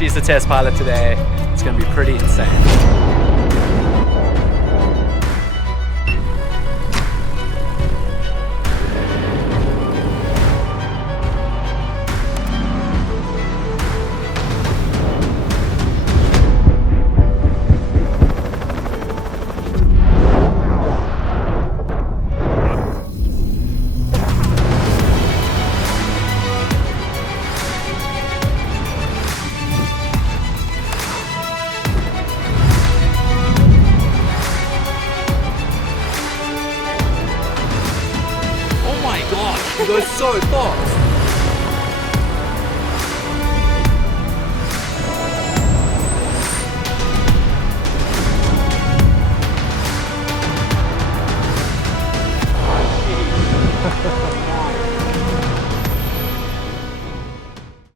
She's the test pilot today. It's gonna be pretty insane. Oh my god, it goes so fast.